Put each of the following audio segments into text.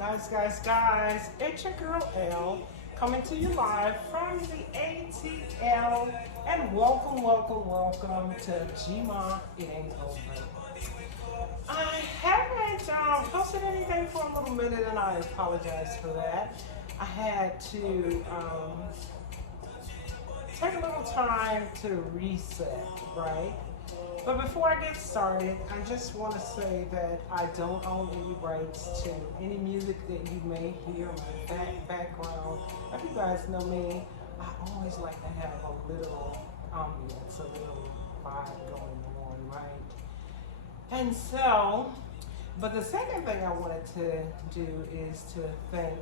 Guys, it's your girl L coming to you live from the ATL and welcome to Gma It Ain't Over. I haven't posted anything for a little minute and I apologize for that. I had to take a little time to reset, right? But before I get started, I just want to say that I don't own any rights to any music that you may hear in my background. If you guys know me, I always like to have a little ambience, a little vibe going on, right? And so, but the second thing I wanted to do is to thank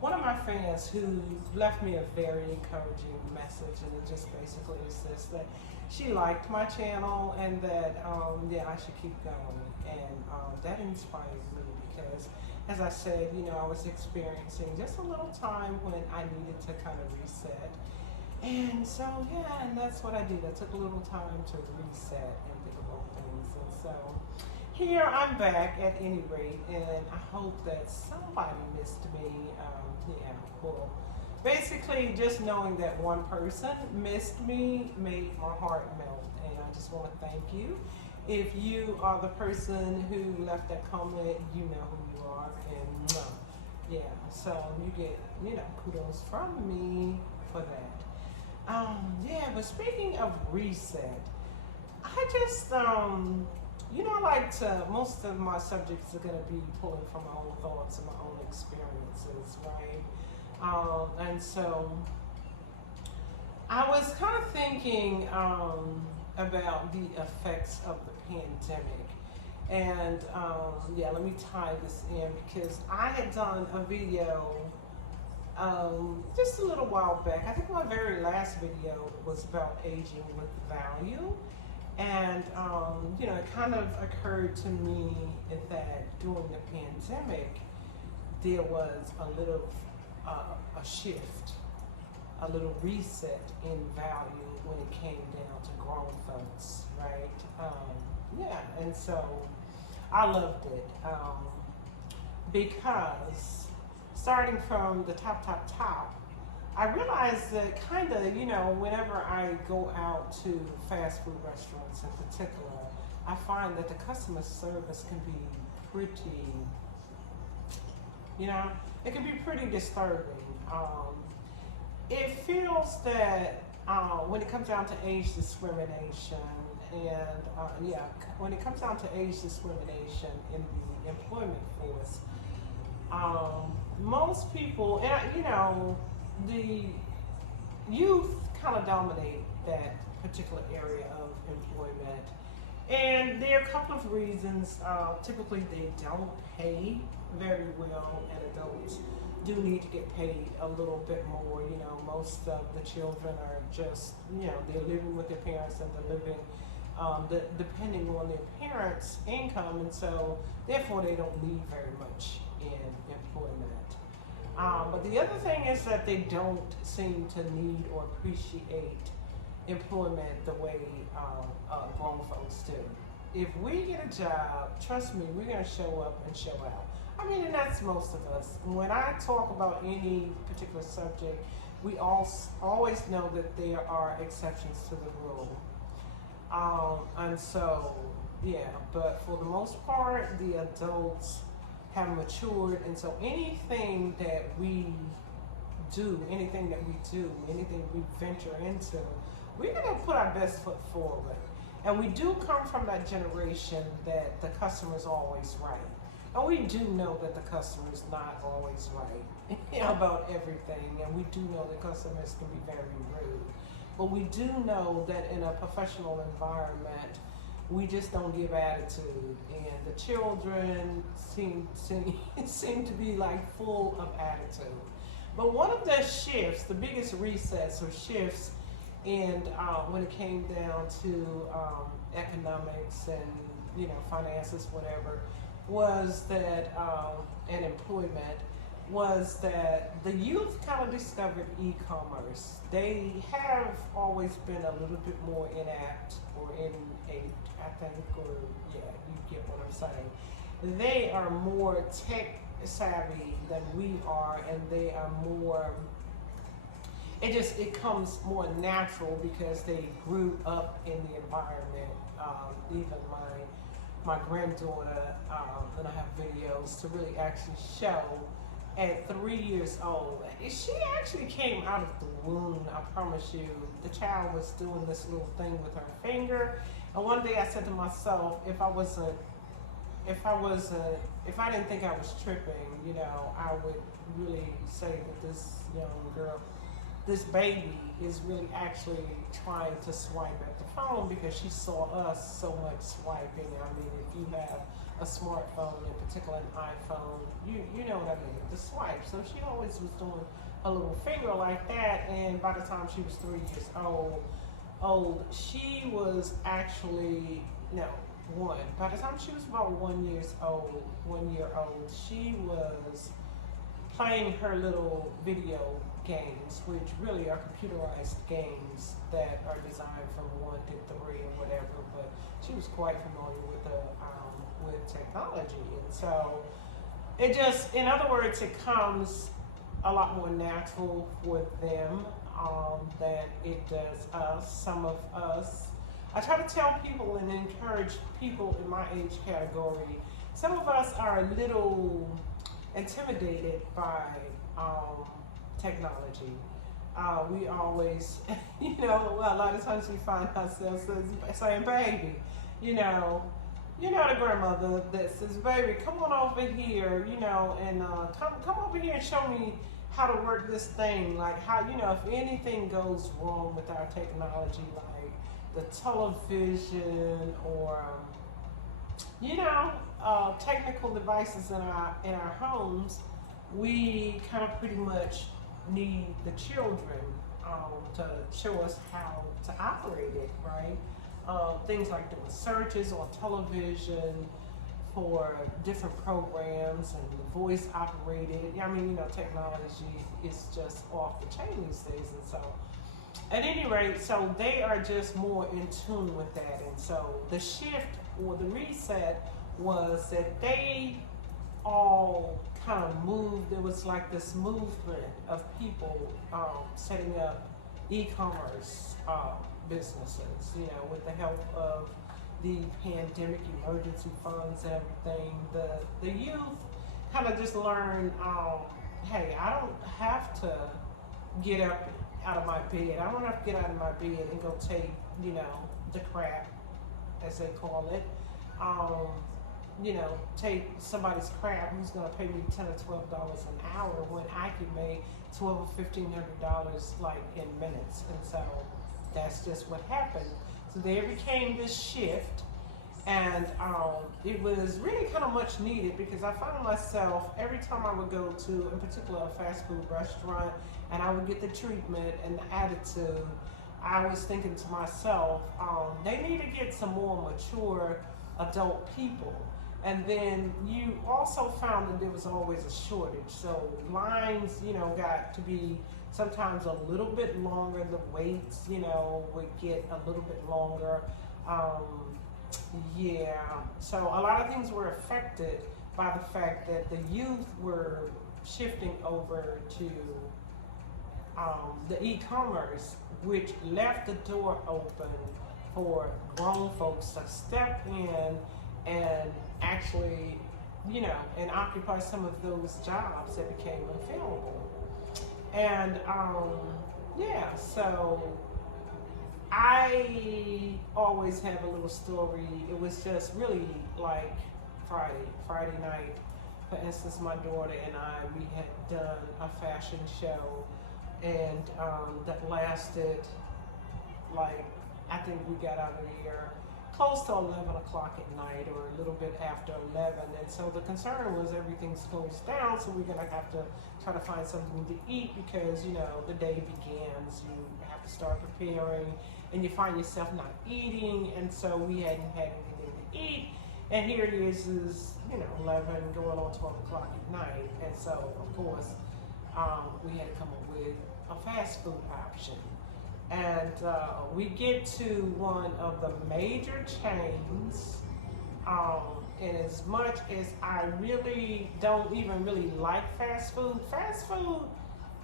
one of my fans who left me a very encouraging message, and it just basically says that she liked my channel and that I should keep going, and that inspired me because, as I said, I was experiencing just a little time when I needed to kind of reset, and so and that's what I did. I took a little time to reset and think about things, and so here I'm back at any rate, and I hope that somebody missed me. Well, basically just knowing that one person missed me made my heart melt, and I just want to thank you. If you are the person who left that comment, you know who you are, and so you get, kudos from me for that. But speaking of reset, I just, I like to, most of my subjects are going to be pulling from my own thoughts and my own experiences, right? And so I was kind of thinking about the effects of the pandemic. And let me tie this in because I had done a video just a little while back. I think my very last video was about aging with value. And, it kind of occurred to me that during the pandemic, there was a little a shift, a little reset in value when it came down to grown folks, right? And so I loved it because starting from the top, I realized that kind of, whenever I go out to fast food restaurants in particular, I find that the customer service can be pretty, it can be pretty disturbing. It feels that when it comes down to age discrimination and, when it comes down to age discrimination in the employment force, most people, and the youth kind of dominate that particular area of employment. And there are a couple of reasons. Typically, they don't pay very well, and adults do need to get paid a little bit more. Most of the children are just, they're living with their parents and they're living depending on their parents' income, and so therefore they don't need very much in employment. But the other thing is that they don't seem to need or appreciate employment the way grown folks do. If we get a job, trust me, we're going to show up and show out. And that's most of us. When I talk about any particular subject, we always know that there are exceptions to the rule. And so, but for the most part, the adults have matured, and so anything that we do, anything we venture into, we're going to put our best foot forward. And we do come from that generation that the customer is always right. And we do know that the customer is not always right about everything, and we do know that customers can be very rude. But we do know that in a professional environment, we just don't give attitude, and the children seem to be like full of attitude. But one of the shifts, the biggest resets or shifts in when it came down to economics and finances, whatever, was that and employment was that the youth kind of discovered e-commerce. They have always been a little bit more inept or innate, I think, or you get what I'm saying. they are more tech savvy than we are, and they are more, it comes more natural because they grew up in the environment. Even my granddaughter, and I have videos to really actually show at 3 years old. She actually came out of the womb, I promise you. The child was doing this little thing with her finger. And one day I said to myself, if I didn't think I was tripping, I would really say that this young girl, this baby is really actually trying to swipe at the phone because she saw us so much swiping. I mean, if you have a smartphone, in particular an iPhone, you know what I mean, the swipe. So she always was doing a little finger like that, and by the time she was 3 years old, she was actually, no, one. By the time she was about 1 year old, she was playing her little video games, which really are computerized games that are designed from 1 to 3 or whatever. But she was quite familiar with technology, and so it just, in other words, it comes a lot more natural for them than it does us. Some of us, I try to tell people and encourage people in my age category, some of us are a little intimidated by technology. We always, a lot of times we find ourselves saying, baby, the grandmother that says, baby, come on over here, and come over here and show me how to work this thing. Like how, if anything goes wrong with our technology, like the television or, technical devices in our homes, we kind of pretty much need the children to show us how to operate it, right? Things like doing searches on television for different programs and voice operated. I mean, technology is just off the chain these days. And so, at any rate, so they are just more in tune with that. And so the shift or the reset was that they all kind of moved. There was like this movement of people setting up e-commerce businesses, with the help of the pandemic emergency funds and everything. The youth kind of just learned, hey, I don't have to get up out of my bed. I don't have to get out of my bed and go take, the crap, as they call it. Take somebody's crap who's going to pay me $10 or $12 an hour when I can make $1,200 or $1,500 like in minutes. And so that's just what happened. So there became this shift, and it was really kind of much needed because I found myself every time I would go to, in particular, a fast food restaurant, and I would get the treatment and the attitude, I was thinking to myself, they need to get some more mature adult people. And then you also found that there was always a shortage. So lines, got to be sometimes a little bit longer. The waits, would get a little bit longer. So a lot of things were affected by the fact that the youth were shifting over to the e-commerce, which left the door open for grown folks to step in and actually, and occupy some of those jobs that became available. And so I always have a little story. It was just really like Friday night. For instance, my daughter and I, we had done a fashion show, and that lasted, like, I think we got out of here close to 11 o'clock at night or a little bit after 11. And so the concern was everything's closed down, so we're gonna have to try to find something to eat because, the day begins, you have to start preparing and you find yourself not eating. And so we hadn't had anything to eat. And here it is 11 going on 12 o'clock at night. And so, of course, we had to come up with a fast food option. And we get to one of the major chains And as much as I really don't even really like fast food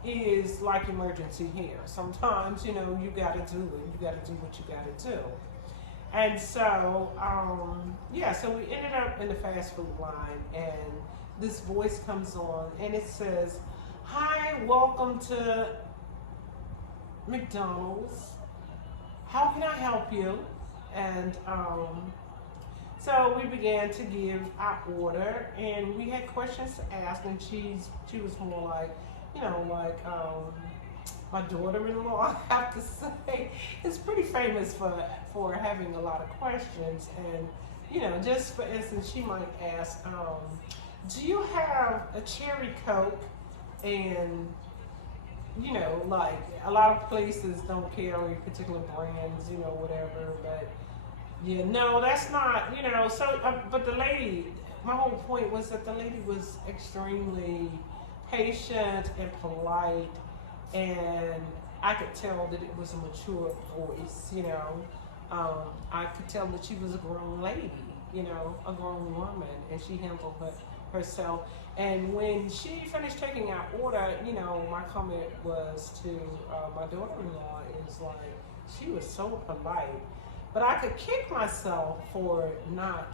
is like emergency hair. Sometimes, you gotta do it. You gotta do what you gotta do. And so, yeah, so we ended up in the fast food line, and this voice comes on, and it says, "Hi, welcome to McDonald's. How can I help you?" And so we began to give our order, and we had questions to ask, and she was more like, my daughter-in-law, I have to say, is pretty famous for having a lot of questions. And just for instance, she might ask, "Do you have a cherry Coke?" And like a lot of places don't carry particular brands, whatever. But no, that's not, So, but the lady, my whole point was that the lady was extremely patient and polite, and I could tell that it was a mature voice. I could tell that she was a grown lady, a grown woman, and she handled herself. And when she finished taking our order, my comment was to my daughter-in-law is like, she was so polite. But I could kick myself for not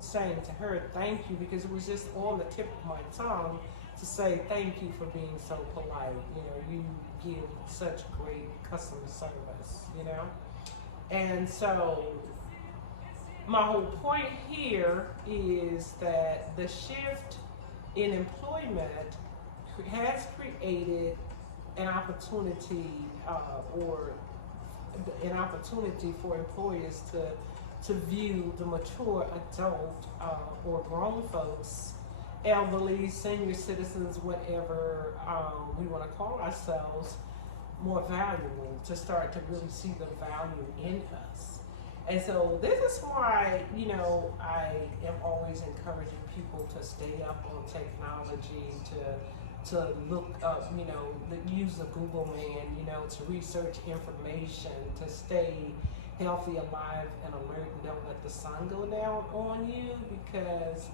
saying to her thank you, because it was just on the tip of my tongue to say thank you for being so polite. You give such great customer service, And so my whole point here is that the shift in employment has created an opportunity or an opportunity for employers to view the mature adult or grown folks, elderly, senior citizens, whatever we want to call ourselves, more valuable, to start to really see the value in us. And so this is why, I am always encouraging people to stay up on technology, to look up, use the Google man, to research information, to stay healthy, alive, and alert, and don't let the sun go down on you, because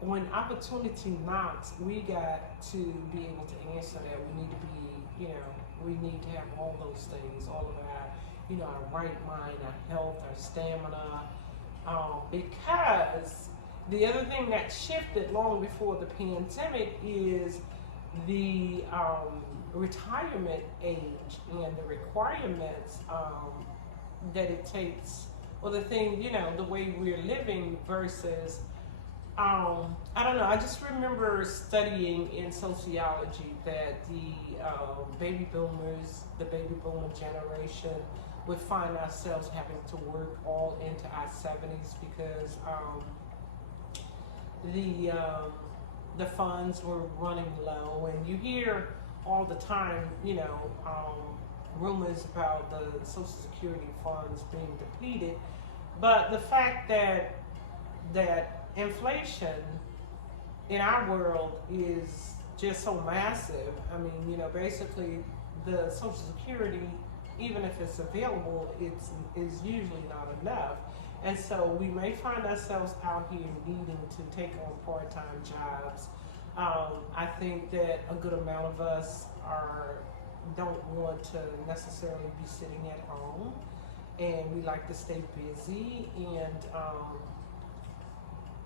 when opportunity knocks, we got to be able to answer that. We need to be, we need to have all those things, all of our, our right mind, our health, our stamina, because the other thing that shifted long before the pandemic is the retirement age and the requirements that it takes, or the thing, the way we're living versus, I don't know, I just remember studying in sociology that the baby boomers, the baby boomer generation, would find ourselves having to work all into our 70s because the funds were running low, and you hear all the time, rumors about the Social Security funds being depleted, but the fact that inflation in our world is just so massive. I mean, basically the Social Security, even if it's available, is usually not enough. And so we may find ourselves out here needing to take on part-time jobs. I think that a good amount of us don't want to necessarily be sitting at home, and we like to stay busy, and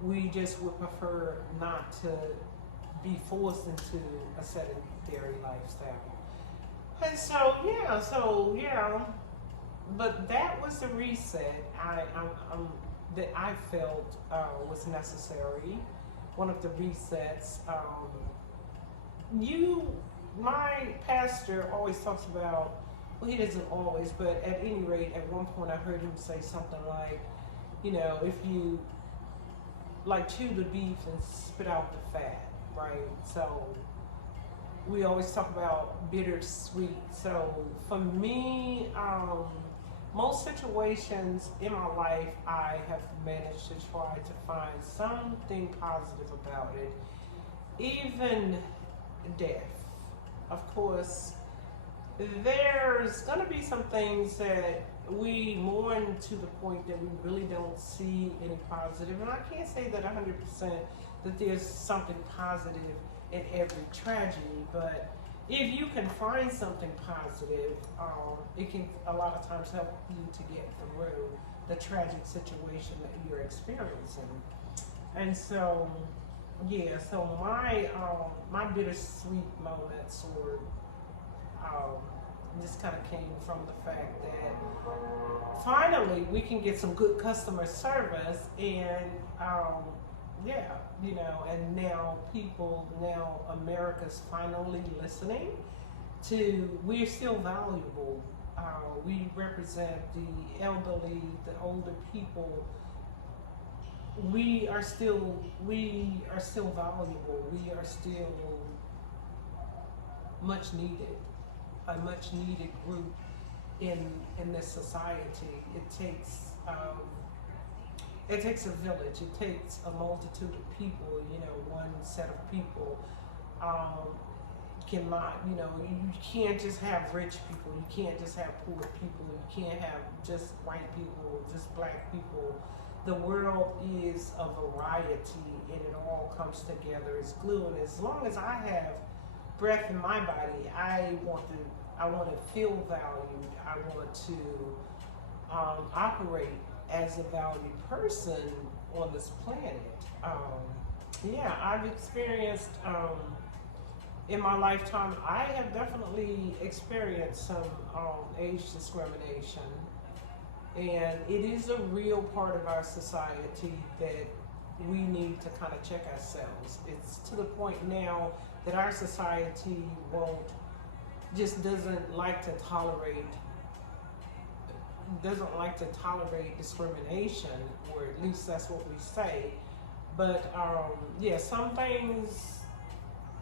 we just would prefer not to be forced into a sedentary lifestyle. And so yeah, but that was the reset that I felt was necessary. One of the resets. My pastor always talks about, well, he doesn't always, but at any rate, at one point I heard him say something like, if you chew the beef and spit out the fat, right? So we always talk about bittersweet. So for me, most situations in my life, I have managed to try to find something positive about it. Even death. Of course, there's going to be some things that we mourn to the point that we really don't see any positive. And I can't say that 100% that there's something positive in every tragedy, but if you can find something positive, it can a lot of times help you to get through the tragic situation that you're experiencing. And so, yeah, so my bittersweet moments were just kind of came from the fact that finally we can get some good customer service, and yeah, you know, and now America's finally listening to, we're still valuable. We represent the elderly, the older people. We are still valuable. We are still much needed, a much needed group in this society. It takes a village. It takes a multitude of people. You know, one set of people cannot. You know, you can't just have rich people. You can't just have poor people. You can't have just white people, just black people. The world is a variety, and it all comes together as glue. And as long as I have breath in my body, I want to feel valued. I want to operate as a valued person on this planet. Yeah, I've experienced in my lifetime. I have definitely experienced some age discrimination. And it is a real part of our society that we need to kind of check ourselves. It's to the point now that our society doesn't like to tolerate discrimination, or at least that's what we say. But yeah, some things,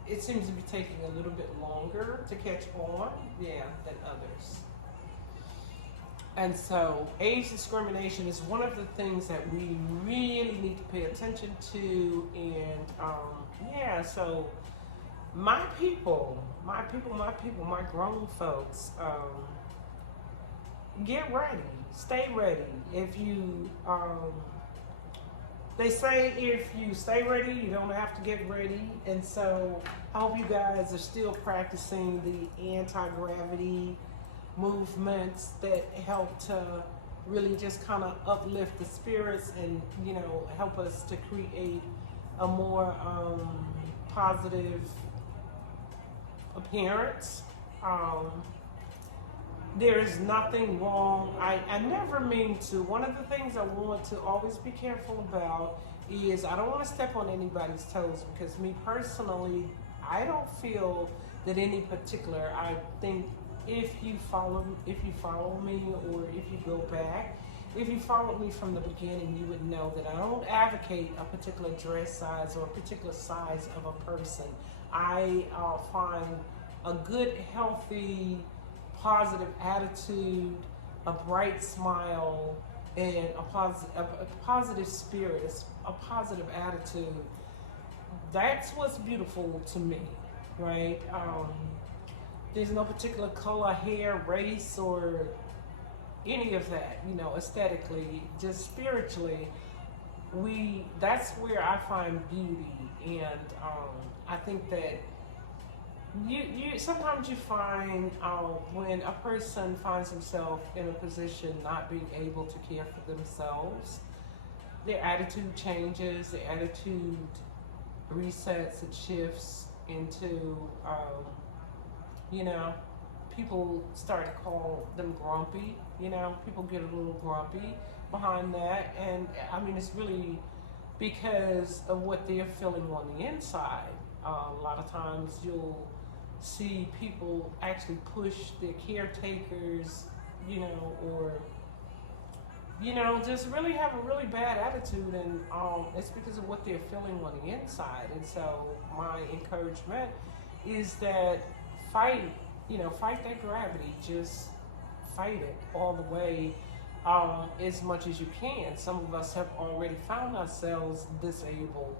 it seems to be taking a little bit longer to catch on, yeah, than others. And so age discrimination is one of the things that we really need to pay attention to. And yeah, so my grown folks, get ready, stay ready. If you, they say if you stay ready, you don't have to get ready. And so I hope you guys are still practicing the anti-gravity movements that help to really just kind of uplift the spirits and, you know, help us to create a more positive appearance. There is nothing wrong. I never mean to. One of the things I want to always be careful about is I don't want to step on anybody's toes, because me personally, I don't feel that any particular, I think if you follow me, or if you go back, if you followed me from the beginning, you would know that I don't advocate a particular dress size or a particular size of a person. I find a good, healthy, positive attitude, a bright smile, and a positive spirit, a positive attitude. That's what's beautiful to me, right? There's no particular color, hair, race, or any of that, you know, aesthetically, just spiritually. That's where I find beauty. And I think that you sometimes you find when a person finds himself in a position not being able to care for themselves, their attitude changes, their attitude resets and shifts into you know, people start to call them grumpy. You know, people get a little grumpy behind that. And I mean, it's really because of what they're feeling on the inside. A lot of times you'll see people actually push their caretakers, you know, or, you know, just really have a really bad attitude. And it's because of what they're feeling on the inside. And so my encouragement is that fight that gravity. Just fight it all the way, as much as you can. Some of us have already found ourselves disabled.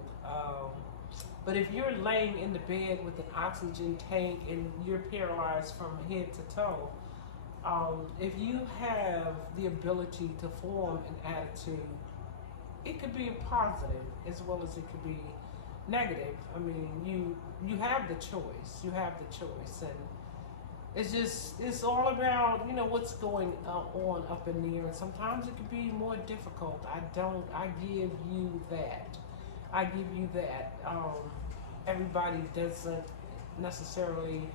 But if you're laying in the bed with an oxygen tank and you're paralyzed from head to toe, If you have the ability to form an attitude, it could be positive as well as it could be negative. I mean, you have the choice. You have the choice, and it's all about what's going on up in the air. And sometimes it could be more difficult. I give you that. I give you that. Everybody doesn't necessarily.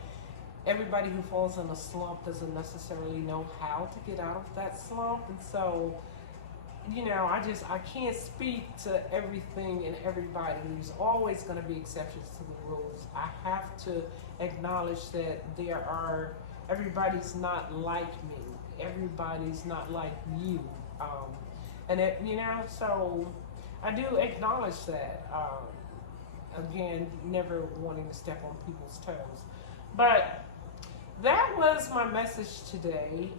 Everybody who falls in a slump doesn't necessarily know how to get out of that slump, and so I can't speak to everything and everybody. There's always going to be exceptions to the rules. I have to acknowledge that everybody's not like me. Everybody's not like you. So I do acknowledge that. Again, never wanting to step on people's toes. But that was my message today.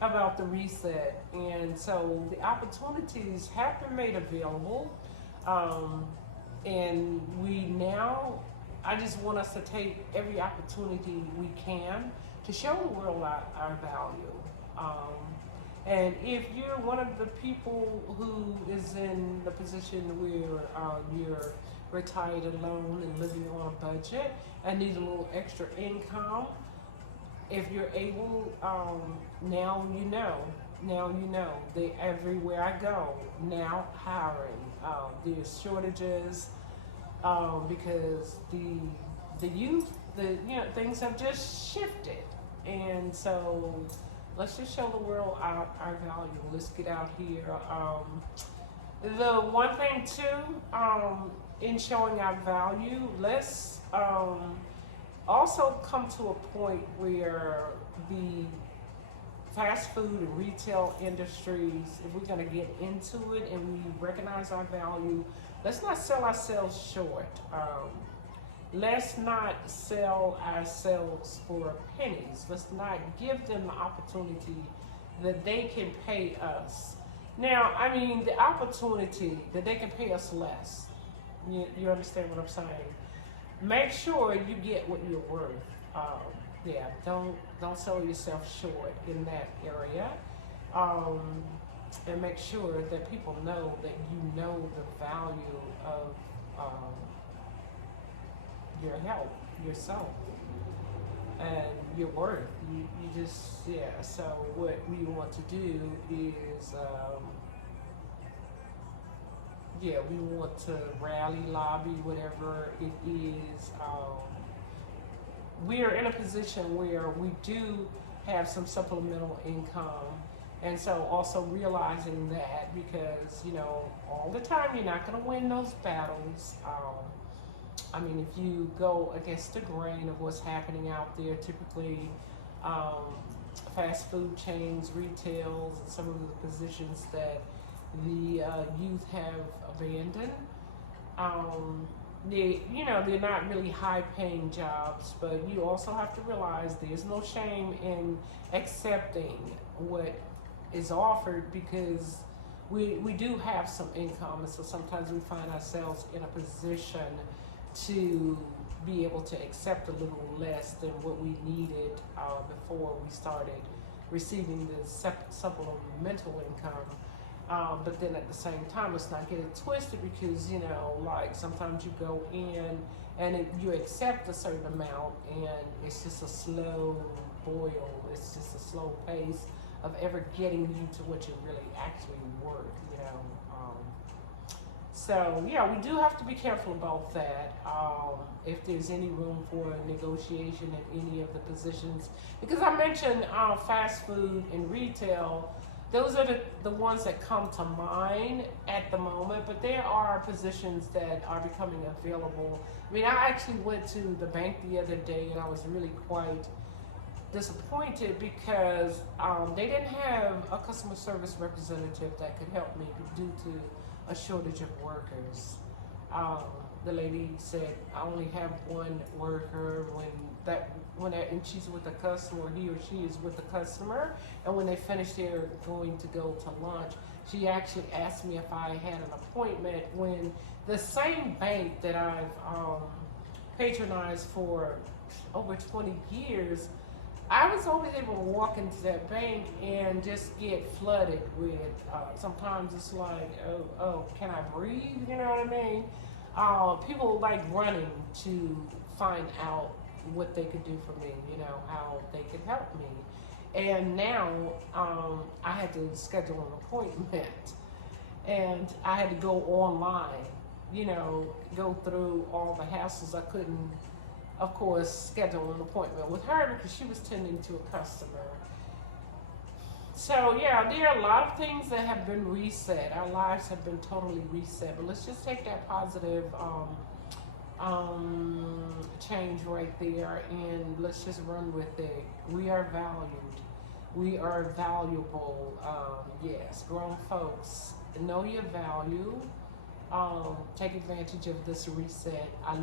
About the reset, and so the opportunities have been made available, and I just want us to take every opportunity we can to show the world our value. And if you're one of the people who is in the position where you're retired alone and living on a budget and need a little extra income, if you're able, now you know. They everywhere I go now hiring. There's shortages because the youth, things have just shifted, and so let's just show the world our value. Let's get out here. The one thing too, in showing our value, let's also come to a point where the fast food and retail industries, if we're going to get into it and we recognize our value, let's not sell ourselves short. Let's not sell ourselves for pennies. Let's not give them the opportunity that they can pay us. Now, I mean, the opportunity that they can pay us less. You understand what I'm saying? Make sure you get what you're worth. Don't sell yourself short in that area, and make sure that people know that you know the value of your help, yourself, and your worth. You just So what we want to do is. We want to rally, lobby, whatever it is. We are in a position where we do have some supplemental income, and so also realizing that, because all the time you're not going to win those battles. I mean, if you go against the grain of what's happening out there, typically fast food chains, retails, and some of the positions that the youth have abandoned. They're not really high-paying jobs, but you also have to realize there's no shame in accepting what is offered, because we do have some income, and so sometimes we find ourselves in a position to be able to accept a little less than what we needed before we started receiving the supplemental income. But then at the same time, let's not get it twisted, because like sometimes you go in and you accept a certain amount, and it's just a slow boil. It's just a slow pace of ever getting you to what you're really actually worth. So we do have to be careful about that. If there's any room for negotiation in any of the positions, because I mentioned fast food and retail. Those are the ones that come to mind at the moment, but there are positions that are becoming available. I mean, I actually went to the bank the other day, and I was really quite disappointed because they didn't have a customer service representative that could help me due to a shortage of workers. The lady said, I only have one worker and she's with the customer, or he or she is with the customer, and when they finish, they're going to go to lunch. She actually asked me if I had an appointment, when the same bank that I've patronized for over 20 years, I was always able to walk into that bank and just get flooded with. Sometimes it's like, oh, can I breathe? You know what I mean? People like running to find out what they could do for me. You know, how they could help me. And now I had to schedule an appointment, and I had to go online. You know, go through all the hassles. I couldn't, of course, schedule an appointment with her because she was tending to a customer. So yeah, there are a lot of things that have been reset. Our lives have been totally reset. But let's just take that positive change right there, and let's just run with it. We are valued. We are valuable. Yes, grown folks, know your value. Take advantage of this reset. I